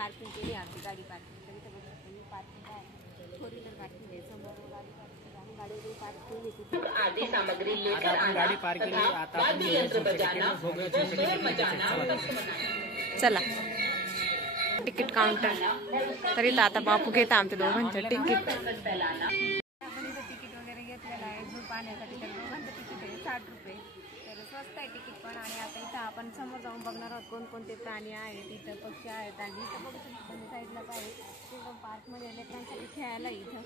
Parking केली आमची गाडी पार्किंग तरी तर बघा पार्किंग आहे 4 व्हीलर पार्किंग आहे समोर गाडी पार्किंग आणि गाडी पार्क केली तिथे आदि सामग्री लेकर गाड़ी पार्क केली आता आपण यंत्र बजाना चला तिकीट काउंटर तरी तर आता बापू घेता आमच्या दोघांचं तिकीट तिकीट वगैरे घेतलेलं आहे झू पाहण्यासाठी तर दोघांचं तिकीट आहे 60 रुपये तर स्वस्त आहे तिकीट पण आणि आता इथं आपण समोर जाऊन बघणार आहोत कोणकोणते प्राणी आहेत इथं पक्षी आहेत आणि इथं बघू शकतो साईडलाच आहे चिल्ड्रन पार्कमध्ये लेकरांसाठी खेळायला इथं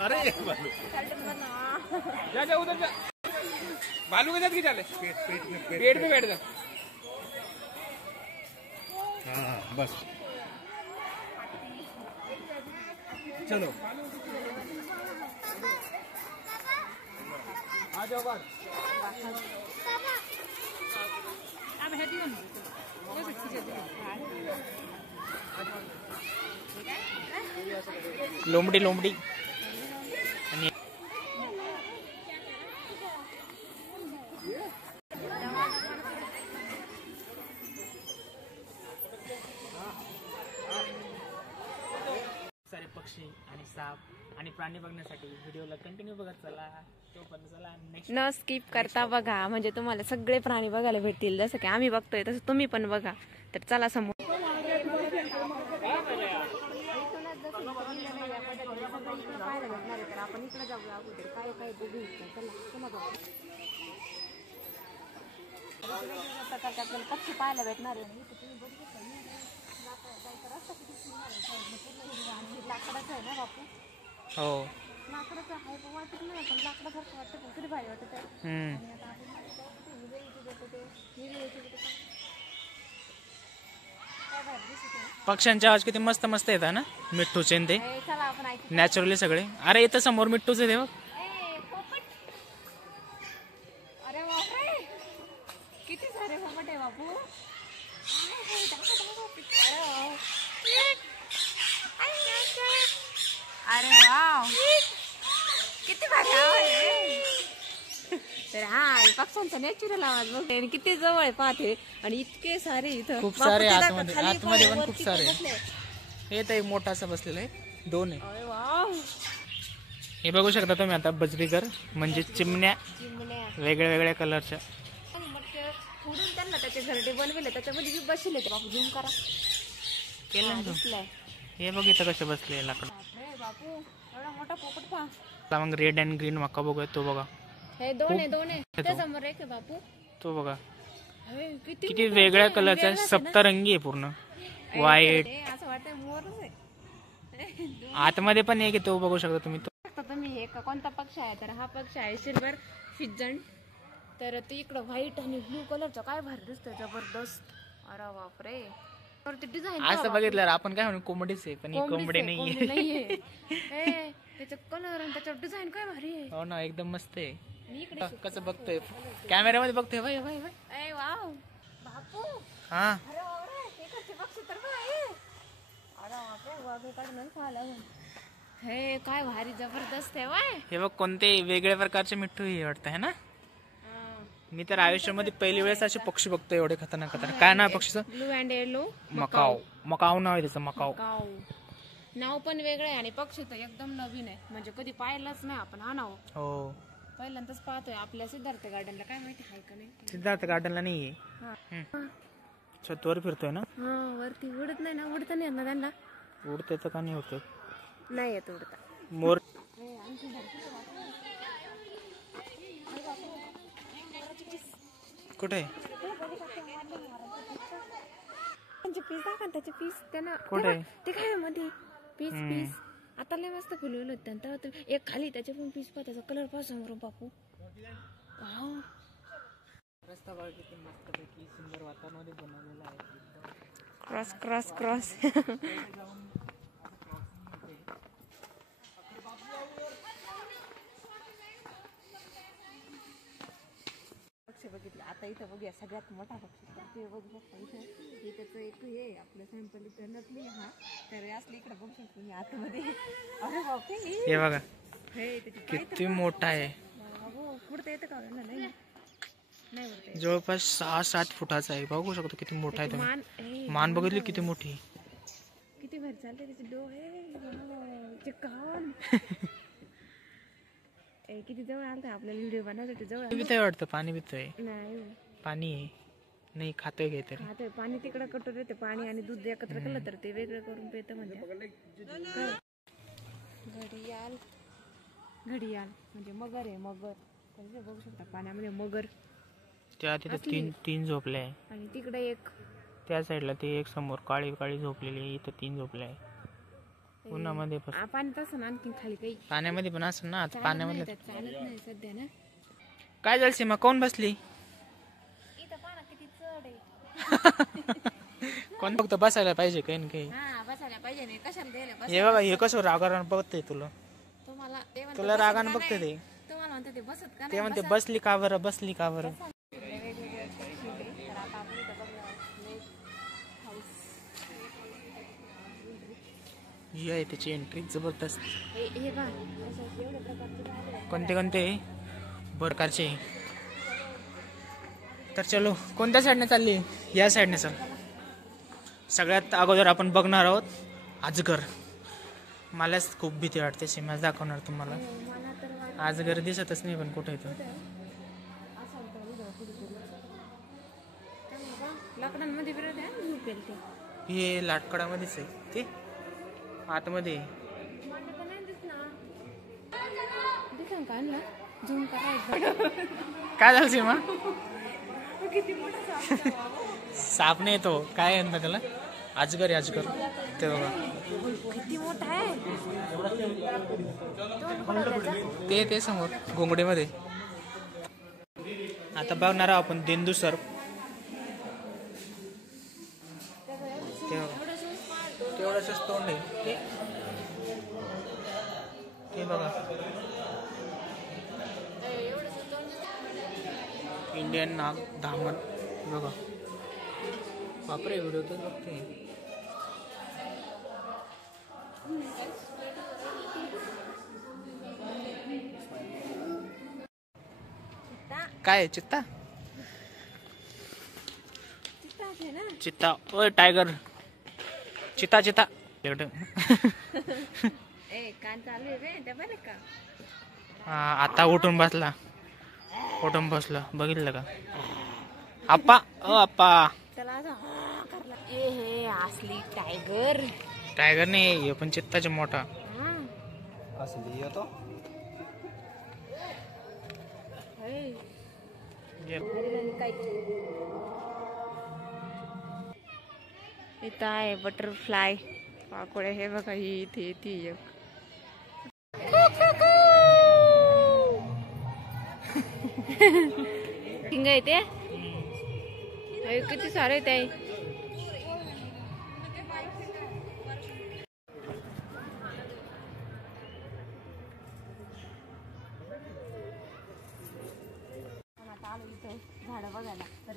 अरे जा उधर जा भालू के साथ की चले पेड़ पे बैठ जा हाँ बस चलो आ जाओ बात लोमडी लोमडी सारे पक्षी आणि साप आणि प्राणी बघण्यासाठी व्हिडिओला कंटिन्यू बघत चला तोपर्यंत चला नेक्स्ट न स्किप करता बघा म्हणजे तुम्हाला सगळे प्राणी बघायला भेटतील जसं की आम्ही बघतोय तसं तुम्ही पण बघा तर चला समोर आपण इकडे जाऊया अगोदर काय काय बघू प्रकारचे आपल्याला पक्षी पाहायला भेटणार आहे लाकडाचं आहे ना बापू हो लाकडाचं आहे वाटत नाही पण लाकडासारखं वाटतं पण कधी भारी वाटत आहे पक्ष्यांचे आवाज किती मस्त मस्त येतात ना मिठ्ठूचे ते नॅचरली सगळे अरे इथं समोर मिठ्ठूचे ते बघ अरे बापरे किती सारे पोपट आहे बापू अरे वाव किती भारी आवाज तर हा पक्ष्यांचा नॅचरल आवाज बघते आणि किती जवळ पाहते आणि इतके सारे इथं खूप सारे आतमध्ये पण खूप सारे हे तर एक मोठा असा बसलेला आहे 2 आहे हे बघू शकता तुम्ही आता बजरीगर म्हणजे चिमण्या वेगळ्या वेगळ्या कलरच्या पुढून त्यांना त्याचे घरटे बनवले त्याच्यामध्ये बसले बापू झूम करा केलं हे बघ इथं कसे बसले लाकड बापू एवढा मोठा पोपट पहा मग रेड अँड ग्रीन मका बघूया तो बघा हे दोन आहे त्या समोर एक आहे बापू तो बघा किती वेगळ्या कलरचा सप्तरंगी आहे पूर्ण व्हाईट असं वाटतं मोरच आहे आतमध्ये पण एक तो बघू शकता तुम्ही तुम्ही हे कोणता पक्ष आहे तर हा पक्ष आहे सिल्वर फिजंट तर ते इकडं व्हाईट आणि ब्लू कलरचा काय भारी दिसतोय जबरदस्त अरे बापरे डिझाईन असं बघितलं आपण काय म्हणू कोंबडीच आहे पण ही कोंबडी नाहीये त्याचा कलर आणि त्याच्यावर डिझाईन काय भारी आहे हो ना एकदम मस्त आहे कसं बघतोय कॅमेऱ्यामध्ये बघतोय भाई भाई भाई वाव बापू हा अरे बापरे इकडचे पक्षी तर काय अरे बापरे वाघेकडून खाला हे काय भारी जबरदस्त आहे वाय हे बघ कोणते वेगळ्या प्रकारचे मिठ्ठू हे वाटतं है ना मी तर आयुष्यामध्ये पहिली वेळेस असे पक्षी बघतोय एवढे खतरनाक काय नाव पक्षीचं blue and yellow macaw macaw नाव आहे त्याचं मकाव नाव पण वेगळं आहे आणि पक्षी तर एकदम नवीन आहे म्हणजे कधी पाहिलंच नाही आपण हा नाव हो पहिल्यांदाच पाहतोय आपल्या सिद्धार्थ गार्डनला काय माहिती आहे का नाही सिद्धार्थ गार्डनला नाहीये छतवर फिरतोय ना हा वरती उडत नाही ना उडत नाही ना त्यांना उडते तर का नाही होत नाही येत उडता मोर कुठे पीस दाखवा त्याचे पीस त्यांना कुठे ते काय मध्ये पीस पीस आता लय मस्त फुलवलं होतं तेव्हा एक खाली त्याचे पण पीस पहा त्याचा कलर पहा समोर बापू वाव रस्ता बघा किती मस्त पैकी सुंदर वातावरणामध्ये बनवलेला आहे क्रॉस क्रॉस क्रॉस बघितलं आता इथं बघूया सगळ्यात मोठा पक्षी ते बघू शकता इथं एक हे आपलं सॅम्पल इथं नकली हा तर असली इकडे बघू शकतो मी आतमध्ये अरे बापरे हे बघा हे त्याची पाय तर किती मोठा आहे. हो पुढे येतं का ना नाही नाही वरती जवळपास 6-7 फुटाचा आहे. बघू शकतो किती मोठा आहे तुम्ही. मान हे, मान बघितली किती मोठी आहे. किती भारी चालते त्याचे डोळे ते कान किती जवळ आलं आपल्याला व्हिडिओ बनवायसाठी जवळ पितोय वाटतं, पाणी पितोय. नाही पाणी आहे नाही, खातोय काहीतरी. खातोय पाणी. तिकडं कटोर येते पाणी आणि दूध एकत्र केलं तर ते वेगळं करून पेतं म्हणजे. घडियाल घडियाल म्हणजे मगर आहे. मगर तर बघू शकता पाण्यामध्ये मगर. त्या तिथं तीन झोपले आहे. आणि तिकडे एक त्या साईडला ते एक समोर काळी काळी झोपलेली आहे. इथं 3 झोपले आहे. उन्हामध्ये पाण्यात असं ना आणखी खाली काही पाण्यामध्ये पण असं ना. आता पाण्यामध्ये चालत नाही सध्या ना. काय झालं सीमा, कोण बसली? इथं पाना किती चढ आहे. कोण फक्त बसायला पाहिजे काही ना काही. हा बसायला पाहिजे नाही कशाला द्यायला. हे बघा हे कसं रागारानं बघतंय तुला. तुम्हाला तुला रागानं बघते ते. तुम्हाला म्हणते ते बसत का ते म्हणते बसली का बरं, बसली का बरं. ही आहे त्याची एंट्री जबरदस्त. कोणते कोणते प्रकारचे. तर चलो कोणत्या साईडने चालली? या साईडने चल. सगळ्यात अगोदर आपण बघणार आहोत अजगर. मलाच खूप भीती वाटते. सीमा दाखवणार तुम्हाला. अजगर दिसतच नाही पण कुठे येतो. लाकडांमध्ये हे लाटकडामध्येच आहे ते आतमध्ये. काय झालं सीमा? साप नाही तो, काय आहे ना त्याला, अजगर आहे अजगर. ते बघा किती मोठा आहे. ते समोर घोंगडीमध्ये. आता बघणार आहोत आपण देंदू सर्प. तेवढंच तोंड आहे ते बघा. इंडियन नाग धामण बघा. बापरे व्हिडिओ तर बघते. काय चित्ता? चित्ता ओय टायगर. चिता चिता. कान चालू आहे रे त्या बरं का. आता उठून बसला. उठून बसला बघितलं का आप्पा? आप्पा त्याला हे असली टायगर. टायगर नाही हे पण चित्ताचे मोठा असली तो. इथं आहे बटरफ्लाय पाकोळे. हे बघा ही इथे येते एक. हिंग येते किती सारे येत आहे. झाड बघायला तर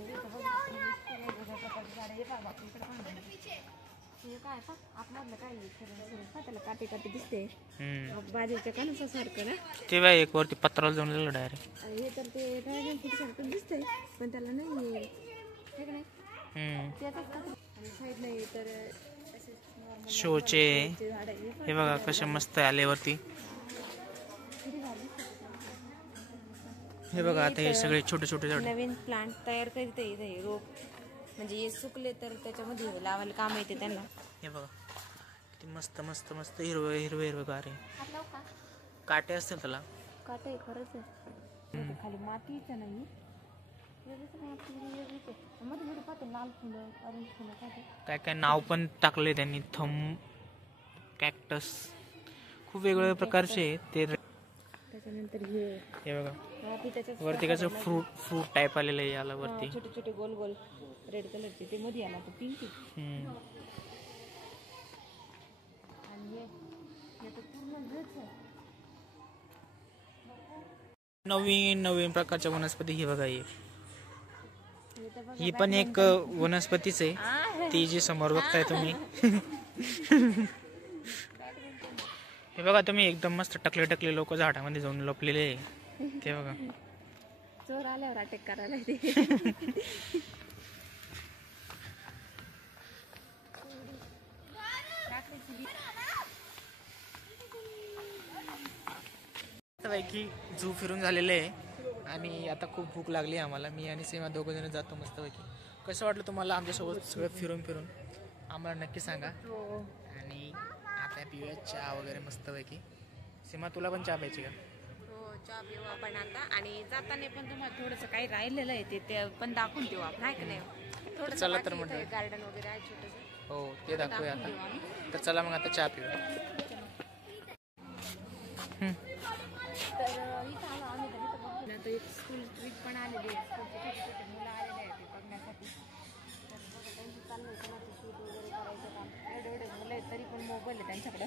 काय आतमधलं काय त्याला काटे काटे दिसते. बाजूच्या कानाचा सारखं ना ते बाय एक वरती पत्राला जाऊन डायरेक्ट. हे तर ते ड्रॅगन फ्रूट सारखं दिसतंय पण त्याला नाही साईडला हे तर शोचे. हे बघा कसे मस्त आले वरती. हे बघा आता हे सगळे छोटे छोटे झाड. नवीन प्लांट तयार करीत इथे रोप म्हणजे हे सुकले तर त्याच्यामध्ये लावायला काम येते त्यांना. हे बघा किती मस्त मस्त मस्त हिरवे हिरवे हिरवेगार आहे. काटे असतील त्याला. काटे खरंच आहे. खाली मातीच नाही लाल फुलं ऑरेंज फुलं काय काय नाव पण टाकले त्यांनी. कॅक्टस खूप वेगवेगळ्या प्रकारचे ते. त्याच्यानंतर हे बघा वरती कसं फ्रूट टाईप आलेलं आहे याला वरती. छोटे छोटे गोल गोल रेड कलरचे ते मध्ये आला तो पिंक. आणि नवीन नवीन प्रकारच्या वनस्पती. हे बघा ही पण एक वनस्पतीच आहे ती जी समोर बघताय तुम्ही. हे बघा तुम्ही एकदम मस्त टकले टकले लोक झाडामध्ये जाऊन लपलेले आहे. ते बघा चोर आल्यावर अटॅक करायला ते. मस्तपैकी झू फिरून झालेले आहे आणि आता खूप भूक लागली आम्हाला. मी आणि सीमा दोघं जण जातो मस्तपैकी. कसं वाटलं तुम्हाला आमच्यासोबत सगळं फिरून फिरून आम्हाला नक्की सांगा. आणि आता पिऊया चहा वगैरे मस्तपैकी. सीमा तुला पण चहा प्यायची का? हो चहा पिऊ आपण आता. आणि जाताना पण तुम्हाला थोडंसं काही राहिलेलं आहे ते पण दाखवून देऊ आपण, आहे का नाही? थोडंसं चला तर म्हटलं. गार्डन वगैरे आहे छोटंसं, हो ते दाखवूया आता. तर चला मग आता चहा पिऊया. तर इथं आलो आम्ही. तर इथं बघू ना, तर एक स्कूल ट्रिप पण आलेली आहे. स्कूलचे छोटे छोटे मुलं आलेले आहेत ते बघण्यासाठी. तर बघा त्यांचं चाललं आहे कोणाचं शूट वगैरे करायचं काम. एवढे एवढे मुलं आहेत तरी पण मोबाईल आहे त्यांच्याकडे.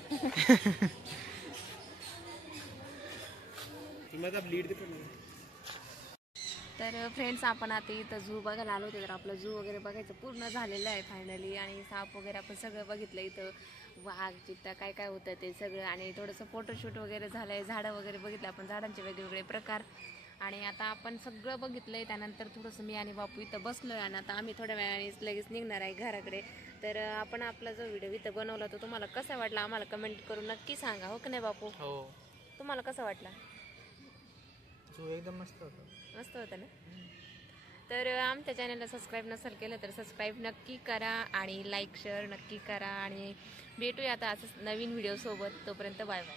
तर फ्रेंड्स आपण आता इथं झू बघायला आलो होते. तर आपलं झू वगैरे बघायचं पूर्ण झालेलं आहे फायनली. आणि साप वगैरे आपण सगळं बघितलं. इथं वाघ चित्ता काय काय होतं ते सगळं. आणि थोडंसं फोटोशूट वगैरे झालं आहे. झाडं वगैरे बघितलं आपण, झाडांचे वेगवेगळे प्रकार. आणि आता आपण सगळं बघितलं आहे. त्यानंतर थोडंसं मी आणि बापू इथं बसलो आहे. आणि आता आम्ही थोड्या वेळाने लगेच निघणार आहे घराकडे. तर आपण आपला जो व्हिडिओ इथं बनवला तो तुम्हाला कसा वाटला आम्हाला कमेंट करून नक्की सांगा, हो की नाही बापू? हो तुम्हाला कसा वाटला? झू एकदम मस्त होतं. मस्त होतं ना. तर आमच्या चॅनलला सबस्क्राईब नसेल केलं तर सबस्क्राईब नक्की करा आणि लाईक शेअर नक्की करा. आणि भेटूया आता असंच नवीन व्हिडिओसोबत. तोपर्यंत बाय बाय.